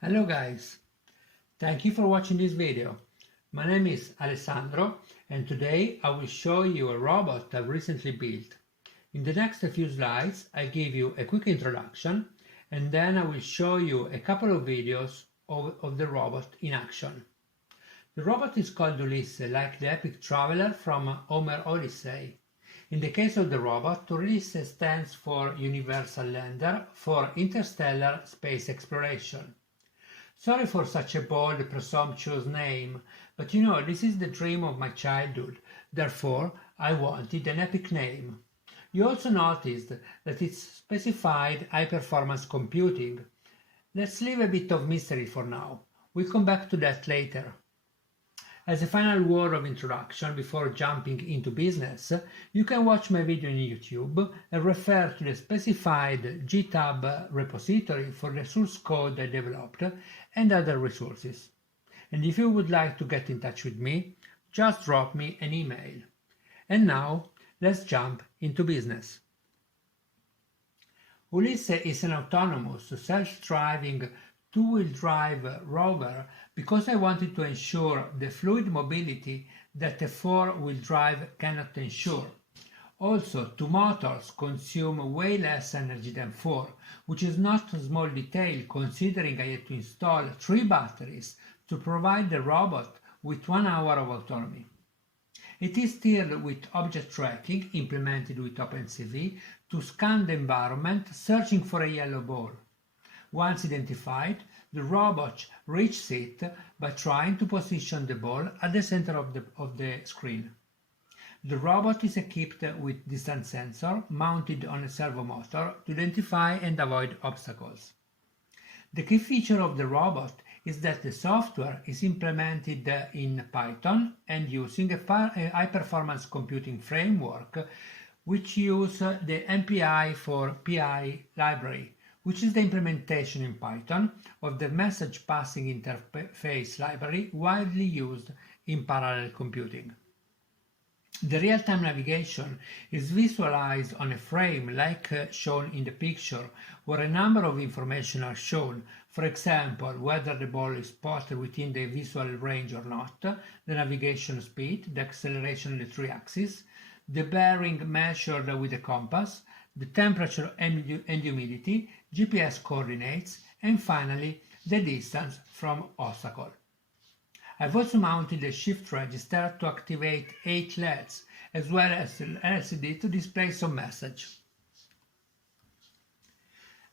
Hello guys, thank you for watching this video. My name is Alessandro and today I will show you a robot I've recently built. In the next few slides I give you a quick introduction and then I will show you a couple of videos of the robot in action. The robot is called Ulisse, like the epic traveler from Homer Odyssey. In the case of the robot, Ulisse stands for Universal Lander for interstellar space exploration. Sorry for such a bold, presumptuous name, but this is the dream of my childhood, therefore I wanted an epic name. You also noticed that it's specified high-performance computing. Let's leave a bit of mystery for now. We'll come back to that later. As a final word of introduction before jumping into business, you can watch my video on YouTube and refer to the specified GitHub repository for the source code I developed and other resources. And if you would like to get in touch with me, just drop me an email. And now, let's jump into business. Ulisse is an autonomous, self-driving, two-wheel drive rover because I wanted to ensure the fluid mobility that a four-wheel drive cannot ensure. Also, two motors consume way less energy than four, which is not a small detail considering I had to install 3 batteries to provide the robot with 1 hour of autonomy. It is steered with object tracking implemented with OpenCV to scan the environment searching for a yellow ball. Once identified, the robot reaches it by trying to position the ball at the center of the screen. The robot is equipped with distance sensor mounted on a servo motor to identify and avoid obstacles. The key feature of the robot is that the software is implemented in Python and using a high-performance computing framework which uses the MPI for PI library, which is the implementation in Python of the message passing interface library widely used in parallel computing. The real-time navigation is visualized on a frame like shown in the picture, where a number of information are shown, for example, whether the ball is spotted within the visual range or not, the navigation speed, the acceleration on the 3-axis, the bearing measured with a compass, the temperature and humidity, GPS coordinates, and finally the distance from obstacle. I've also mounted a shift register to activate 8 LEDs, as well as an LCD to display some message.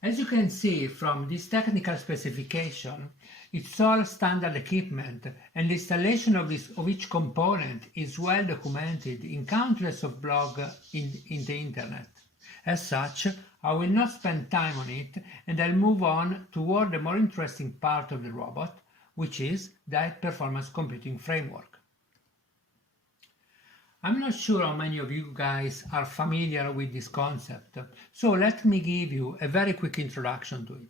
As you can see from this technical specification, it's all standard equipment and the installation of each component is well documented in countless of blogs in the internet. As such, I will not spend time on it and I'll move on toward the more interesting part of the robot, which is the high-performance computing framework. I'm not sure how many of you guys are familiar with this concept, so let me give you a very quick introduction to it.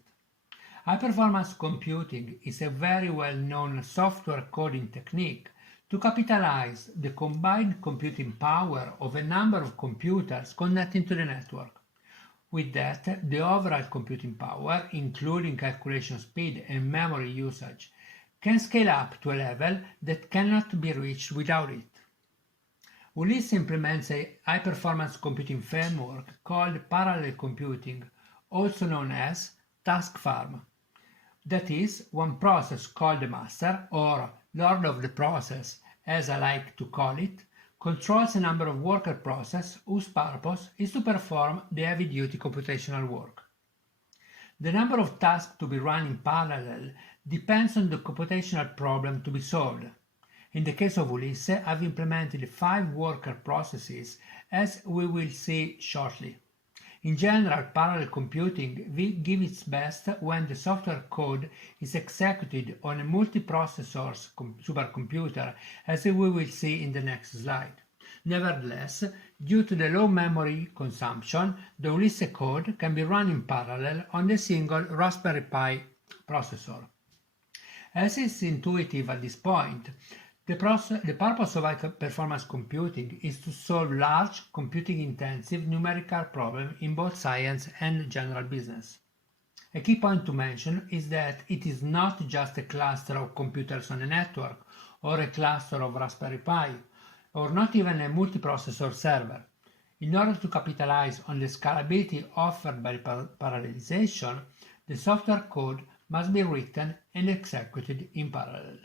High-performance computing is a very well-known software coding technique to capitalize the combined computing power of a number of computers connecting to the network. With that, the overall computing power, including calculation speed and memory usage, can scale up to a level that cannot be reached without it. Ulisse implements a high-performance computing framework called parallel computing, also known as task farm. That is, one process called the master, or lord of the process, as I like to call it, controls a number of worker processes whose purpose is to perform the heavy-duty computational work. The number of tasks to be run in parallel depends on the computational problem to be solved. In the case of Ulisse, I've implemented 5 worker processes, as we will see shortly. In general, parallel computing will give its best when the software code is executed on a multiprocessor supercomputer, as we will see in the next slide. Nevertheless, due to the low memory consumption, the Ulisse code can be run in parallel on a single Raspberry Pi processor. As is intuitive at this point, the purpose of high-performance computing is to solve large, computing-intensive numerical problems in both science and general business. A key point to mention is that it is not just a cluster of computers on a network, or a cluster of Raspberry Pi, or not even a multiprocessor server. In order to capitalize on the scalability offered by parallelization, the software code must be written and executed in parallel.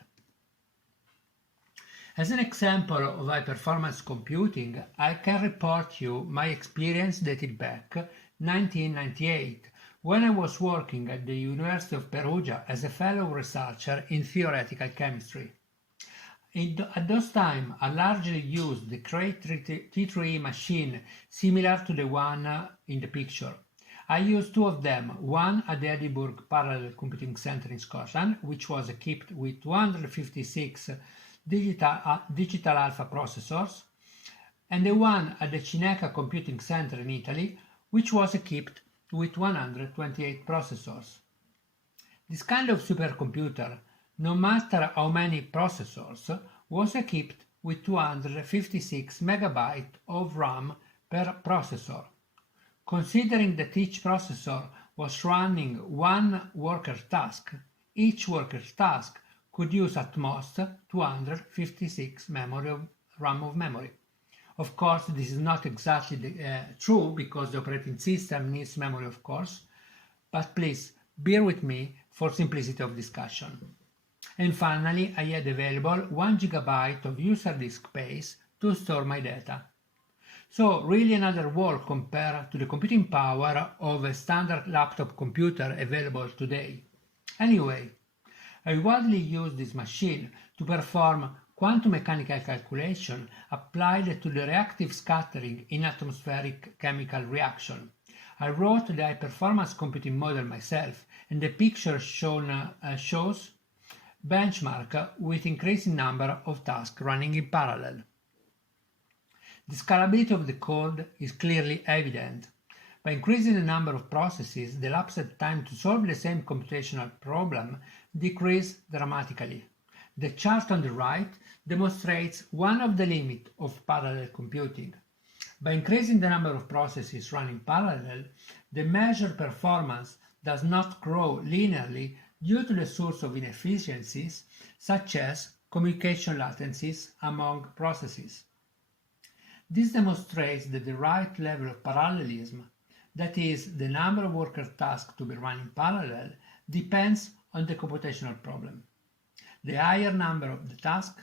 As an example of high-performance computing, I can report you my experience dated back 1998, when I was working at the University of Perugia as a fellow researcher in theoretical chemistry. At those times, I largely used the Cray T3E machine similar to the one in the picture. I used two of them, one at the Edinburgh Parallel Computing Center in Scotland, which was equipped with 256 digital alpha processors, and the one at the Cineca Computing Center in Italy, which was equipped with 128 processors. This kind of supercomputer, no matter how many processors, was equipped with 256 MB of RAM per processor. Considering that each processor was running one worker task, each worker's task could use at most 256 RAM of memory. Of course, this is not exactly true because the operating system needs memory, of course, but please bear with me for simplicity of discussion. And finally, I had available 1 GB of user disk space to store my data. So really another world compared to the computing power of a standard laptop computer available today. Anyway, I widely use this machine to perform quantum mechanical calculation applied to the reactive scattering in atmospheric chemical reaction. I wrote the high-performance computing model myself, and the picture shown shows benchmark with increasing number of tasks running in parallel. The scalability of the code is clearly evident. By increasing the number of processes, the elapsed time to solve the same computational problem decreases dramatically. The chart on the right demonstrates one of the limits of parallel computing. By increasing the number of processes running parallel, the measured performance does not grow linearly due to the source of inefficiencies such as communication latencies among processes. This demonstrates that the right level of parallelism, that is, the number of worker tasks to be run in parallel, depends on the computational problem. The higher number of the tasks,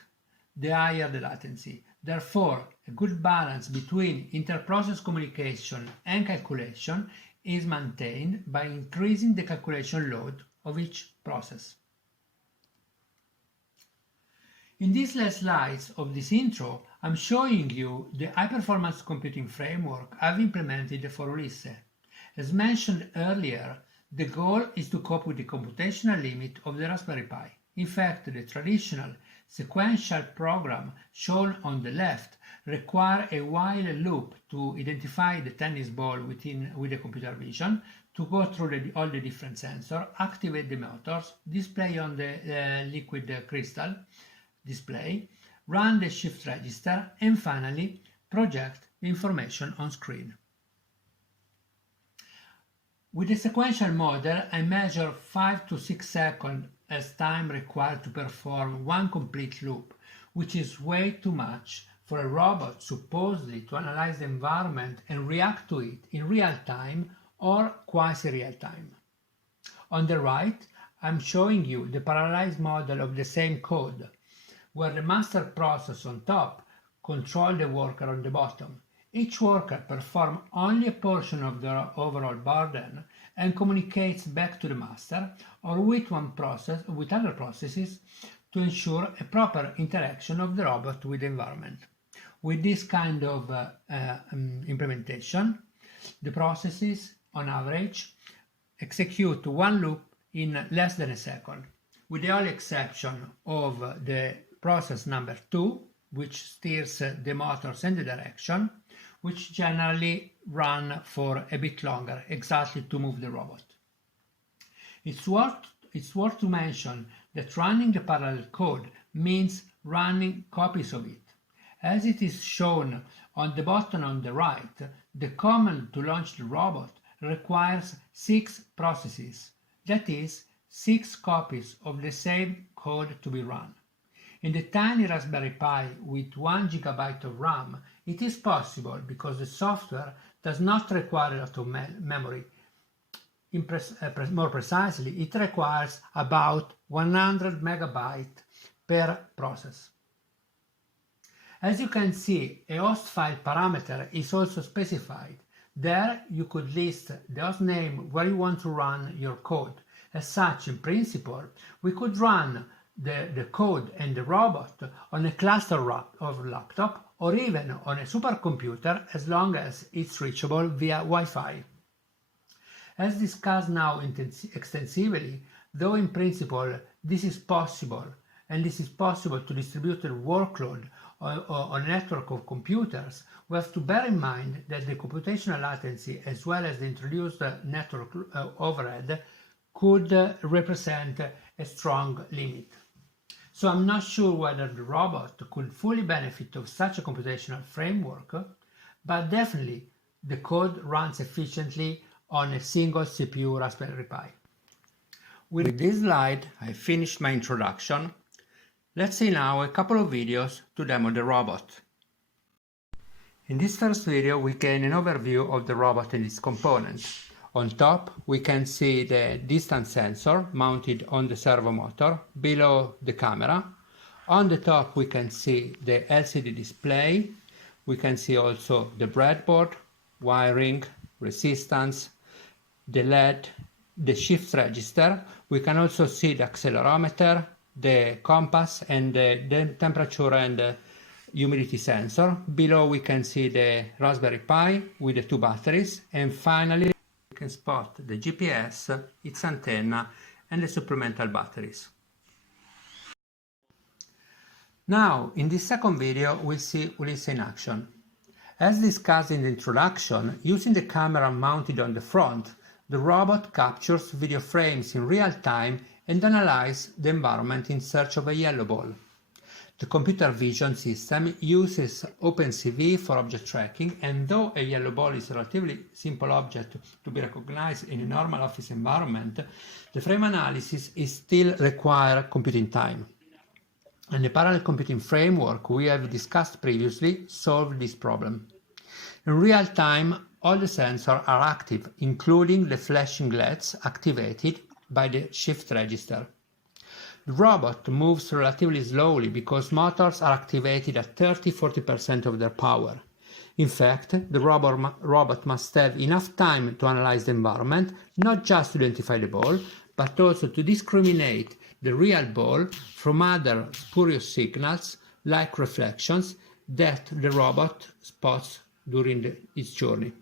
the higher the latency. Therefore, a good balance between inter-process communication and calculation is maintained by increasing the calculation load of each process. In these last slides of this intro, I'm showing you the high-performance computing framework I've implemented for Ulisse. As mentioned earlier, the goal is to cope with the computational limit of the Raspberry Pi. In fact, the traditional sequential program shown on the left requires a while loop to identify the tennis ball with the computer vision, to go through all the different sensors, activate the motors, display on the liquid crystal display, run the shift register, and finally project the information on screen. With the sequential model, I measure 5 to 6 seconds as time required to perform one complete loop, which is way too much for a robot supposedly to analyze the environment and react to it in real time or quasi-real time. On the right, I'm showing you the parallelized model of the same code, where the master process on top controls the worker on the bottom. Each worker performs only a portion of the overall burden and communicates back to the master or with one process with other processes to ensure a proper interaction of the robot with the environment. With this kind of implementation, the processes on average execute one loop in less than a second, with the only exception of the process number 2, which steers the motors in the direction, which generally run for a bit longer, exactly to move the robot. It's worth to mention that running the parallel code means running copies of it. As it is shown on the button on the right, the command to launch the robot requires 6 processes, That is, 6 copies of the same code to be run. In the tiny Raspberry Pi with 1 GB of RAM, it is possible because the software does not require a lot of memory. More precisely, it requires about 100 MB per process. As you can see, a host file parameter is also specified. There you could list the host name where you want to run your code. As such, in principle, we could run the code and the robot on a cluster of laptop or even on a supercomputer as long as it's reachable via Wi-Fi. As discussed now extensively, though in principle this is possible, and this is possible to distribute the workload on a network of computers, we have to bear in mind that the computational latency as well as the introduced network overhead could represent a strong limit. So I'm not sure whether the robot could fully benefit of such a computational framework, but definitely the code runs efficiently on a single CPU Raspberry Pi. With this slide, I finished my introduction. Let's see now a couple of videos to demo the robot. In this first video, we gain an overview of the robot and its components. On top, we can see the distance sensor mounted on the servo motor below the camera. On the top, we can see the LCD display. We can see also the breadboard, wiring, resistance, the LED, the shift register. We can also see the accelerometer, the compass, and the temperature and humidity sensor. Below we can see the Raspberry Pi with the 2 batteries, and finally we can spot the GPS, its antenna, and the supplemental batteries. Now, in this second video, we'll see Ulisse in action. As discussed in the introduction, using the camera mounted on the front, the robot captures video frames in real time and analyzes the environment in search of a yellow ball. The computer vision system uses OpenCV for object tracking, and though a yellow ball is a relatively simple object to be recognized in a normal office environment, the frame analysis still requires computing time. And the parallel computing framework we have discussed previously solved this problem. In real time, all the sensors are active, including the flashing LEDs activated by the shift register. The robot moves relatively slowly because motors are activated at 30–40% of their power. In fact, the robot must have enough time to analyze the environment, not just to identify the ball, but also to discriminate the real ball from other spurious signals like reflections that the robot spots during its journey.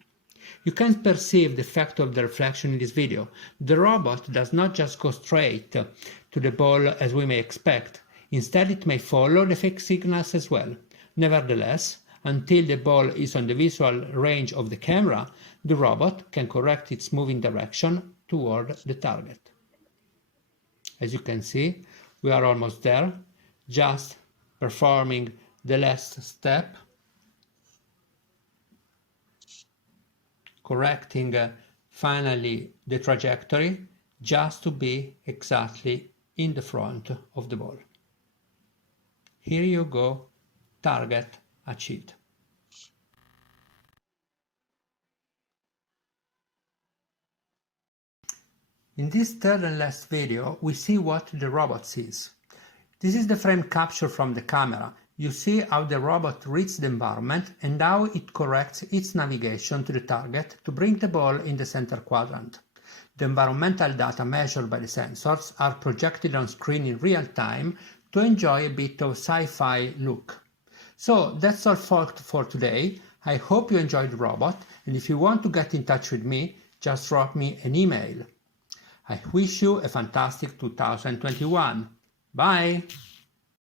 You can perceive the effect of the reflection in this video. The robot does not just go straight to the ball as we may expect. Instead, it may follow the fake signals as well. Nevertheless, until the ball is on the visual range of the camera, the robot can correct its moving direction toward the target. As you can see, we are almost there, just performing the last step, correcting finally the trajectory just to be exactly in the front of the ball. Here you go, target achieved. In this third and last video, we see what the robot sees. This is the frame capture from the camera. You see how the robot reads the environment and how it corrects its navigation to the target to bring the ball in the center quadrant. The environmental data measured by the sensors are projected on screen in real time to enjoy a bit of sci-fi look. So that's all for today. I hope you enjoyed the robot, and if you want to get in touch with me, just drop me an email. I wish you a fantastic 2021. Bye!